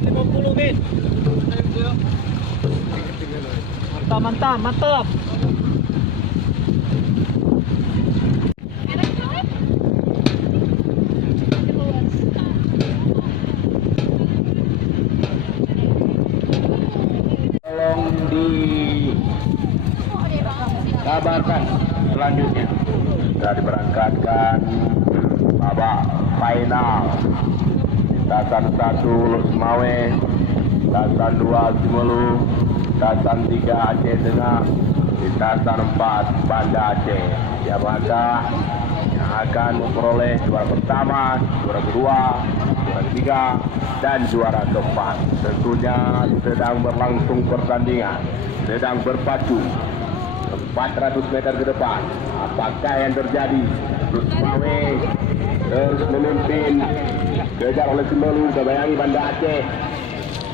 menit 50 men. Mantap, mantap, mantap. Tolong dikabarkan selanjutnya sudah diberangkatkan babak final lintasan 1 Lusmawe, lintasan 2 Simelu, lintasan 3 Aceh Tengah, lintasan 4 Banda Aceh. Siapakah yang akan memperoleh juara pertama, juara kedua, juara ketiga, dan juara keempat? Tentunya sedang berlangsung pertandingan, sedang berpacu 400 meter ke depan. Apakah yang terjadi? Lusmawe terus memimpin, kejar oleh Simelu, kebayangi Banda Aceh,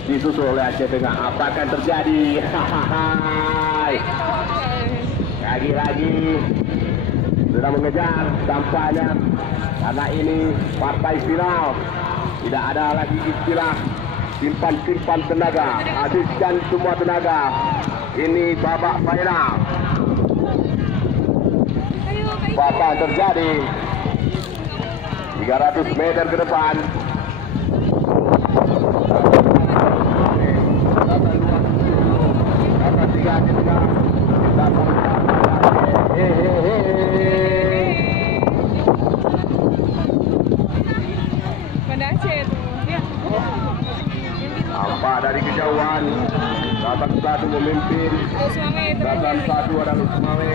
disusul oleh Aceh Tengah. Apa akan terjadi? Lagi-lagi sudah mengejar tampaknya, karena ini partai final. Tidak ada lagi istilah simpan tenaga, habiskan semua tenaga. Ini babak final. Apa yang terjadi? 300 meter ke depan. Banda Aceh tuh. Ya. Nampak dari kejauhan, datang satu memimpin, datang satu adalah Lusmawe.